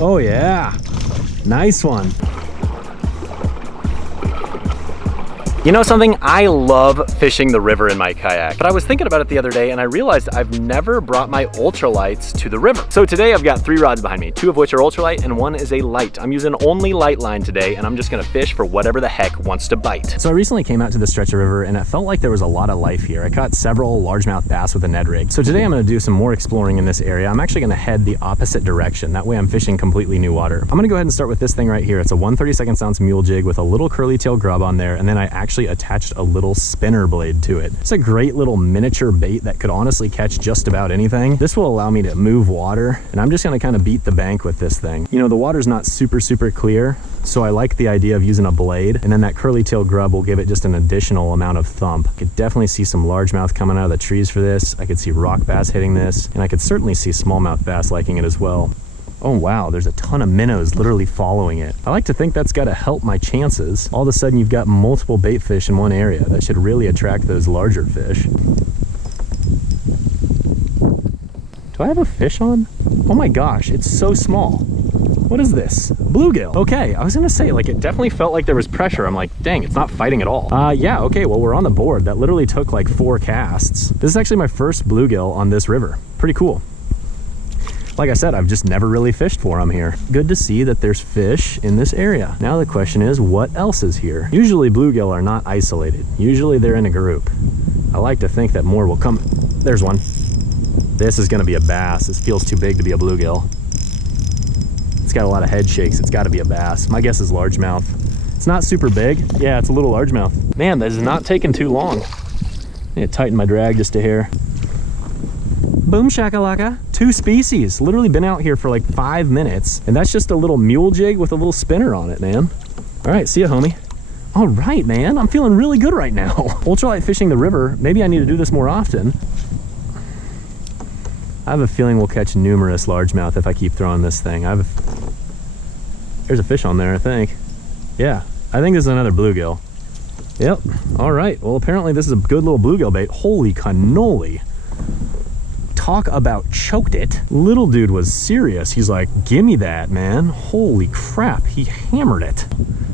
Oh yeah, nice one. You know something? I love fishing the river in my kayak, but I was thinking about it the other day and I realized I've never brought my ultralights to the river. So today I've got 3 rods behind me, 2 of which are ultralight and 1 is a light. I'm using only light line today and I'm just gonna fish for whatever the heck wants to bite. So I recently came out to this stretch of river and it felt like there was a lot of life here. I caught several largemouth bass with a Ned rig. So today I'm gonna do some more exploring in this area. I'm actually gonna head the opposite direction. That way I'm fishing completely new water. I'm gonna go ahead and start with this thing right here. It's a 1/32 ounce mule jig with a little curly tail grub on there, and then I actually attached a little spinner blade to it. It's a great little miniature bait that could honestly catch just about anything. This will allow me to move water, and I'm just gonna kind of beat the bank with this thing. You know, the water's not super clear, so I like the idea of using a blade, and then that curly tail grub will give it just an additional amount of thump. I could definitely see some largemouth coming out of the trees for this. I could see rock bass hitting this, and I could certainly see smallmouth bass liking it as well. Oh wow, there's a ton of minnows literally following it. I like to think that's got to help my chances. All of a sudden you've got multiple bait fish in one area. That should really attract those larger fish. Do I have a fish on? Oh my gosh, it's so small. What is this? Bluegill. Okay, I was gonna say, like, it definitely felt like there was pressure. I'm like, dang, it's not fighting at all. Yeah, okay, well, we're on the board. That literally took like 4 casts. This is actually my first bluegill on this river. Pretty cool. Like I said, I've just never really fished for them here. Good to see that there's fish in this area. Now the question is, what else is here? Usually bluegill are not isolated. Usually they're in a group. I like to think that more will come. There's one. This is gonna be a bass. This feels too big to be a bluegill. It's got a lot of head shakes. It's gotta be a bass. My guess is largemouth. It's not super big. Yeah, it's a little largemouth. Man, this is not taking too long. I need to tighten my drag just a hair. Boom shakalaka. 2 species. Literally been out here for like 5 minutes, and that's just a little mule jig with a little spinner on it, man. All right, see ya, homie. All right, man, I'm feeling really good right now. Ultralight fishing the river. Maybe I need to do this more often. I have a feeling we'll catch numerous largemouth if I keep throwing this thing. There's a fish on there, I think. Yeah, I think this is another bluegill. Yep, all right. Well, apparently this is a good little bluegill bait. Holy cannoli. Talk about choked it. Little dude was serious. He's like, gimme that, man. Holy crap, he hammered it.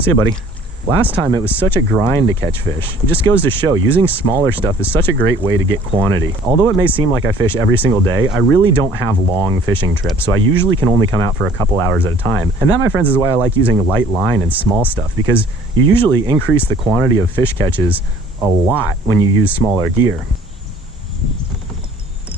See ya, buddy. Last time it was such a grind to catch fish. It just goes to show using smaller stuff is such a great way to get quantity. Although it may seem like I fish every single day, I really don't have long fishing trips, so I usually can only come out for a couple hours at a time. And that, my friends, is why I like using light line and small stuff, because you usually increase the quantity of fish catches a lot when you use smaller gear.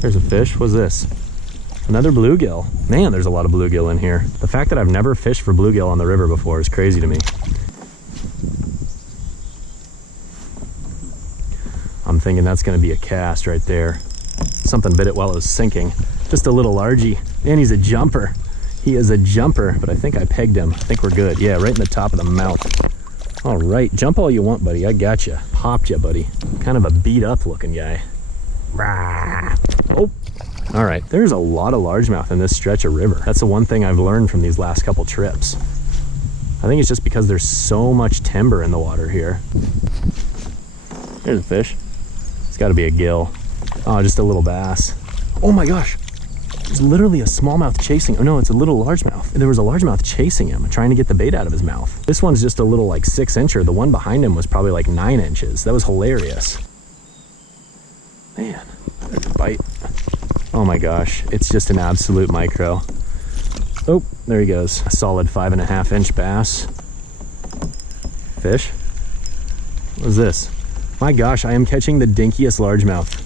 There's a fish. What's this? Another bluegill. Man, there's a lot of bluegill in here. The fact that I've never fished for bluegill on the river before is crazy to me. I'm thinking that's going to be a cast right there. Something bit it while it was sinking. Just a little largie. And he's a jumper. He is a jumper, but I think I pegged him. I think we're good. Yeah, right in the top of the mouth. All right, jump all you want, buddy. I got you. Popped you, buddy. Kind of a beat up looking guy. Oh, all right. There's a lot of largemouth in this stretch of river. That's the one thing I've learned from these last couple trips. I think it's just because there's so much timber in the water here. There's a fish. It's got to be a gill. Oh, just a little bass. Oh my gosh. There's literally a smallmouth chasing. Oh no, it's a little largemouth. There was a largemouth chasing him, trying to get the bite out of his mouth. This one's just a little like 6-incher. The one behind him was probably like 9 inches. That was hilarious. Man, there's a bite. Oh my gosh, it's just an absolute micro. Oh, there he goes. A solid 5.5-inch bass. Fish? What is this? My gosh, I am catching the dinkiest largemouth.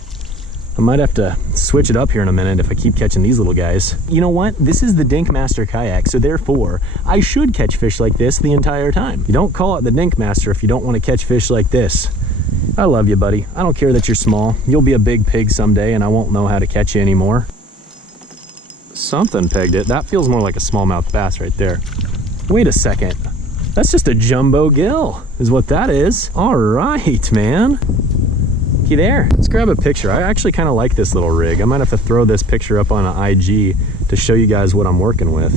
I might have to switch it up here in a minute if I keep catching these little guys. You know what? This is the Dink Master kayak, so therefore, I should catch fish like this the entire time. You don't call it the Dink Master if you don't want to catch fish like this. I love you, buddy. I don't care that you're small. You'll be a big pig someday and I won't know how to catch you anymore. Something pegged it. That feels more like a smallmouth bass right there. Wait a second. That's just a jumbo gill, is what that is. All right, man. You there? Let's grab a picture. I actually kind of like this little rig. I might have to throw this picture up on an IG to show you guys what I'm working with.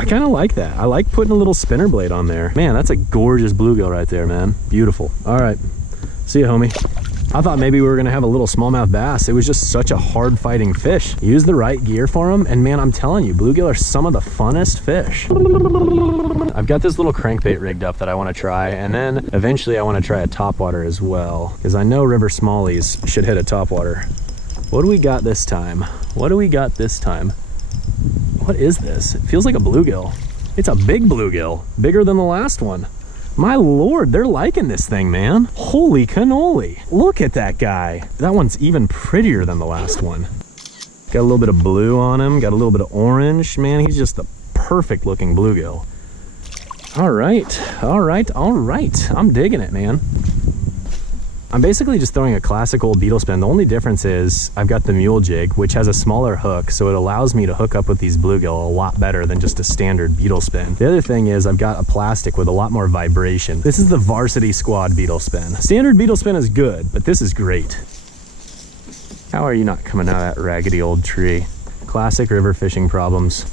I kind of like that. I like putting a little spinner blade on there. Man, that's a gorgeous bluegill right there, man. Beautiful. All right. See you, homie. I thought maybe we were gonna have a little smallmouth bass. It was just such a hard fighting fish. Use the right gear for them, and man, I'm telling you, bluegill are some of the funnest fish. I've got this little crankbait rigged up that I wanna try, and then eventually I wanna try a topwater as well, because I know river smallies should hit a topwater. What do we got this time? What do we got this time? What is this? It feels like a bluegill. It's a big bluegill, bigger than the last one. My Lord, they're liking this thing, man. Holy cannoli. Look at that guy. That one's even prettier than the last one. Got a little bit of blue on him, got a little bit of orange. Man, he's just the perfect looking bluegill. All right, all right, all right. I'm digging it, man. I'm basically just throwing a classic old beetle spin. The only difference is I've got the mule jig, which has a smaller hook, so it allows me to hook up with these bluegill a lot better than just a standard beetle spin. The other thing is I've got a plastic with a lot more vibration. This is the Varsity Squad beetle spin. Standard beetle spin is good, but this is great. How are you not coming out of that raggedy old tree? Classic river fishing problems.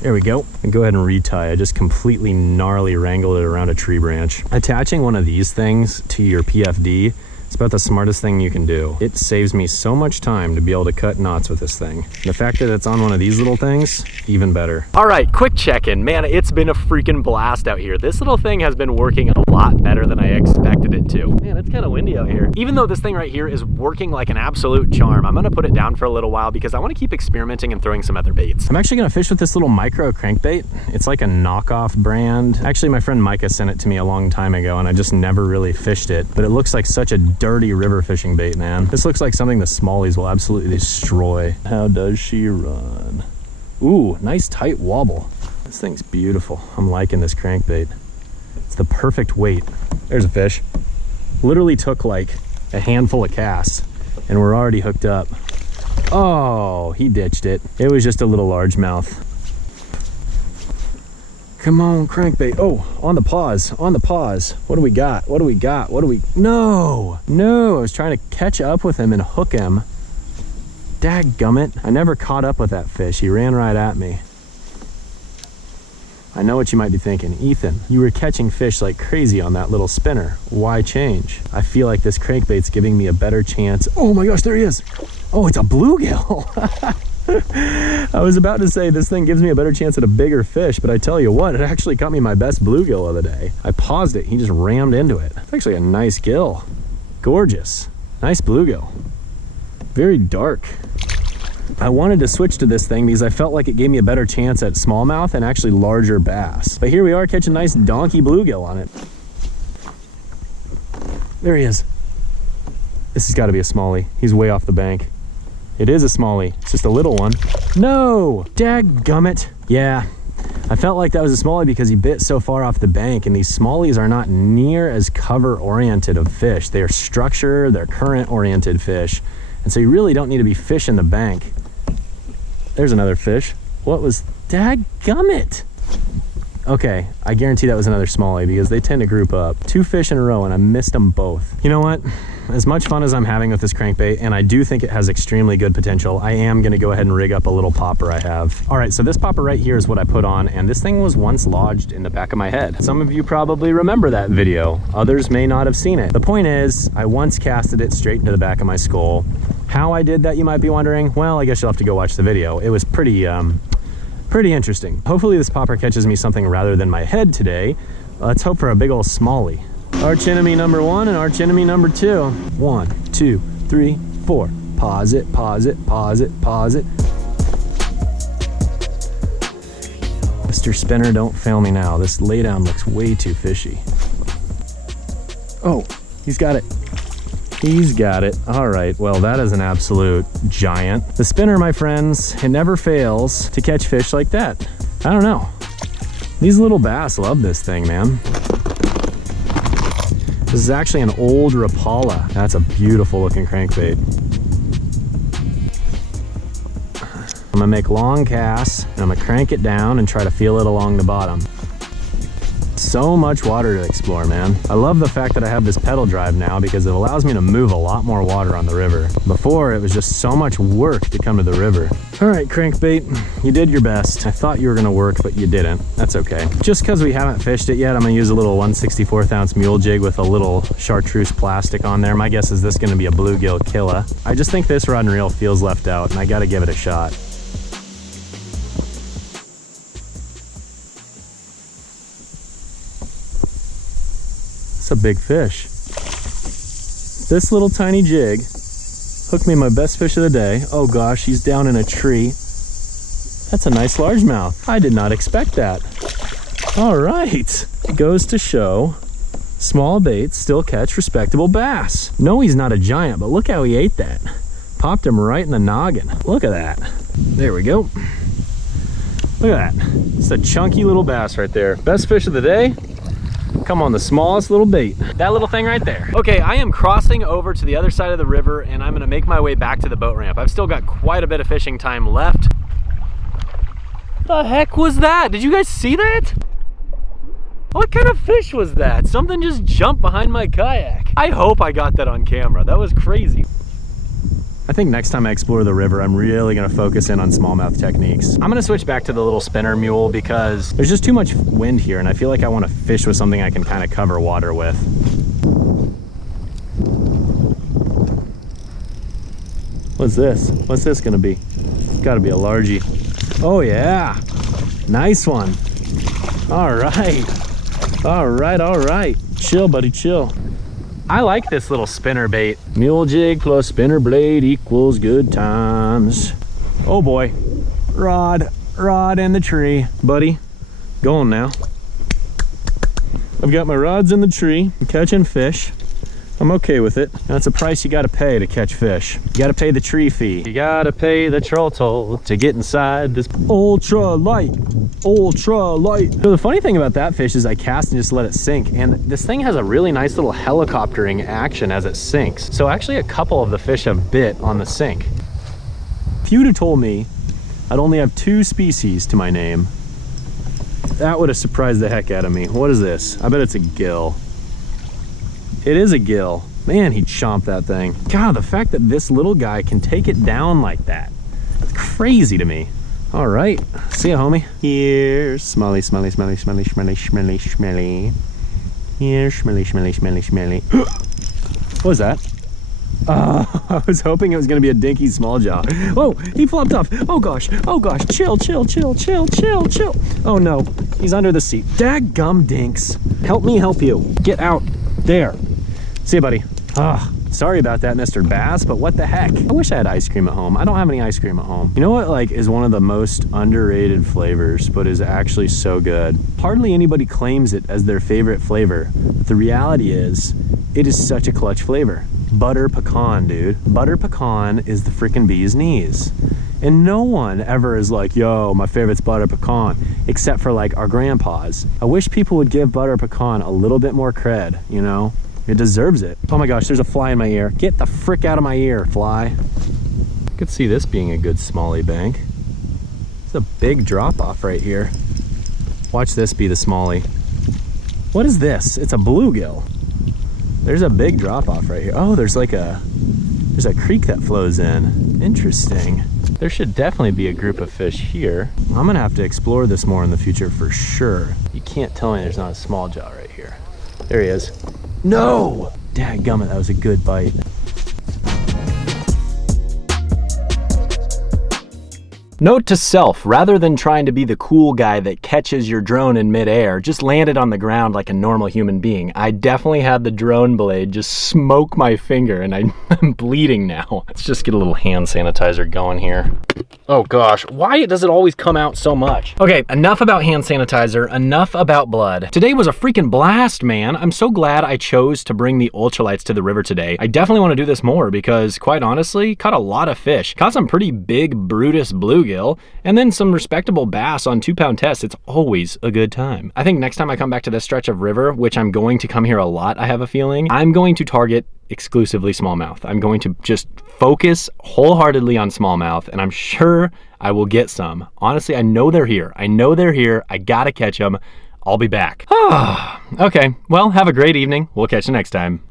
There we go. And go ahead and retie. I just completely gnarly wrangled it around a tree branch. Attaching one of these things to your PFD, it's about the smartest thing you can do. It saves me so much time to be able to cut knots with this thing. The fact that it's on one of these little things, even better. All right, quick check-in. Man, it's been a freaking blast out here. This little thing has been working a lot better than I expected it to. Man, it's kind of windy out here. Even though this thing right here is working like an absolute charm, I'm gonna put it down for a little while because I wanna keep experimenting and throwing some other baits. I'm actually gonna fish with this little micro crankbait. It's like a knockoff brand. Actually, my friend Micah sent it to me a long time ago and I just never really fished it, but it looks like such a dirty river fishing bait, man. This looks like something the smallies will absolutely destroy. How does she run? Ooh, nice tight wobble. This thing's beautiful. I'm liking this crankbait. It's the perfect weight. There's a fish. Literally took like a handful of casts and we're already hooked up. Oh, he ditched it. It was just a little largemouth. Come on, crankbait. Oh, on the pause, on the pause. What do we got? What do we got? What do we... No, no, I was trying to catch up with him and hook him. Dadgummit. I never caught up with that fish. He ran right at me. I know what you might be thinking. Ethan, you were catching fish like crazy on that little spinner. Why change? I feel like this crankbait's giving me a better chance. Oh my gosh, there he is. Oh, it's a bluegill. I was about to say this thing gives me a better chance at a bigger fish, but I tell you what, it actually caught me my best bluegill of the day. I paused it, he just rammed into it. It's actually a nice gill. Gorgeous. Nice bluegill. Very dark. I wanted to switch to this thing because I felt like it gave me a better chance at smallmouth and actually larger bass. But here we are catching nice donkey bluegill on it. There he is. This has got to be a smallie. He's way off the bank. It is a smallie. It's just a little one. No! Dadgummit. Yeah, I felt like that was a smallie because he bit so far off the bank, and these smallies are not near as cover-oriented of fish. They are structure, they're current-oriented fish. And so you really don't need to be fishing the bank. There's another fish. What was... Dadgummit! Okay, I guarantee that was another smallie because they tend to group up. 2 fish in a row and I missed them both. You know what? As much fun as I'm having with this crankbait, and I do think it has extremely good potential, I am gonna go ahead and rig up a little popper I have. All right, so this popper right here is what I put on, and this thing was once lodged in the back of my head. Some of you probably remember that video. Others may not have seen it. The point is, I once casted it straight into the back of my skull. How I did that, you might be wondering? Well, I guess you'll have to go watch the video. It was pretty interesting. Hopefully this popper catches me something rather than my head today. Let's hope for a big old smallie. Arch enemy number 1 and arch enemy number 2. 1, 2, 3, 4. Pause it, pause it, pause it, pause it. Mr. Spinner, don't fail me now. This laydown looks way too fishy. Oh, he's got it. He's got it. All right, well, that is an absolute giant. The spinner, my friends, it never fails to catch fish like that. I don't know. These little bass love this thing, man. This is actually an old Rapala. That's a beautiful looking crankbait. I'm gonna make long casts and I'm gonna crank it down and try to feel it along the bottom. So much water to explore, man. I love the fact that I have this pedal drive now because it allows me to move a lot more water on the river. Before, it was just so much work to come to the river. All right, crankbait, you did your best. I thought you were gonna work, but you didn't. That's okay. Just because we haven't fished it yet, I'm gonna use a little 1/64 ounce mule jig with a little chartreuse plastic on there. My guess is this is gonna be a bluegill killer. I just think this rod and reel feels left out, and I gotta give it a shot. It's a big fish. This little tiny jig hooked me my best fish of the day. Oh gosh, he's down in a tree. That's a nice largemouth. I did not expect that. All right, it goes to show small baits still catch respectable bass. No, he's not a giant, but look how he ate that. Popped him right in the noggin. Look at that. There we go. Look at that. It's a chunky little bass right there. Best fish of the day. Come on, the smallest little bait. That little thing right there. Okay, I am crossing over to the other side of the river and I'm gonna make my way back to the boat ramp. I've still got quite a bit of fishing time left. The heck was that? Did you guys see that? What kind of fish was that? Something just jumped behind my kayak. I hope I got that on camera. That was crazy. I think next time I explore the river, I'm really gonna focus in on smallmouth techniques. I'm gonna switch back to the little spinner mule because there's just too much wind here and I feel like I wanna fish with something I can kind of cover water with. What's this? What's this gonna be? It's gotta be a largie. Oh yeah, nice one. All right, all right, all right. Chill, buddy, chill. I like this little spinner bait. Mule jig plus spinner blade equals good times. Oh boy, rod in the tree. Buddy, going now. I've got my rods in the tree, I'm catching fish. I'm okay with it. That's a price you gotta pay to catch fish. You gotta pay the tree fee. You gotta pay the troll toll to get inside this ultralight. So the funny thing about that fish is I cast and just let it sink, and this thing has a really nice little helicoptering action as it sinks. So actually a couple of the fish have bit on the sink. If you'd have told me I'd only have 2 species to my name, that would have surprised the heck out of me. What is this? I bet it's a gill. It is a gill. Man, he chomped that thing. God, the fact that this little guy can take it down like that, it's crazy to me. All right, see ya, homie. Here's smelly, smelly, smelly, smelly, smelly, smelly, smelly. Here's smelly, smelly, smelly, smelly. What was that? I was hoping it was gonna be a dinky small jaw. Oh, he flopped off. Oh gosh, chill, chill, chill, chill, chill, chill. Oh no, he's under the seat. Daggum dinks. Help me help you. Get out there. See you, buddy. Sorry about that, Mr. Bass, but what the heck? I wish I had ice cream at home. I don't have any ice cream at home. You know what, like, is one of the most underrated flavors, but is actually so good? Hardly anybody claims it as their favorite flavor, but the reality is, it is such a clutch flavor. Butter pecan, dude. Butter pecan is the freaking bee's knees. And no one ever is like, yo, my favorite's butter pecan, except for like our grandpas. I wish people would give butter pecan a little bit more cred, you know? It deserves it. Oh my gosh, there's a fly in my ear. Get the frick out of my ear, fly. I could see this being a good smallie bank. It's a big drop off right here. Watch this be the smallie. What is this? It's a bluegill. There's a big drop off right here. Oh, there's a creek that flows in. Interesting. There should definitely be a group of fish here. I'm gonna have to explore this more in the future for sure. You can't tell me there's not a small jaw right here. There he is. No! Dadgummit, that was a good bite. Note to self, rather than trying to be the cool guy that catches your drone in midair, just land it on the ground like a normal human being. I definitely had the drone blade just smoke my finger and I'm bleeding now. Let's just get a little hand sanitizer going here. Oh gosh, why does it always come out so much? Okay, enough about hand sanitizer, enough about blood. Today was a freaking blast, man. I'm so glad I chose to bring the ultralights to the river today. I definitely want to do this more because, quite honestly, caught a lot of fish. Caught some pretty big Brutus bluegill, and then some respectable bass on 2-pound tests. It's always a good time. I think next time I come back to this stretch of river, which I'm going to come here a lot, I have a feeling, I'm going to target exclusively smallmouth. I'm going to just focus wholeheartedly on smallmouth, and I'm sure I will get some. Honestly, I know they're here. I know they're here. I gotta catch them. I'll be back. Okay, well, have a great evening. We'll catch you next time.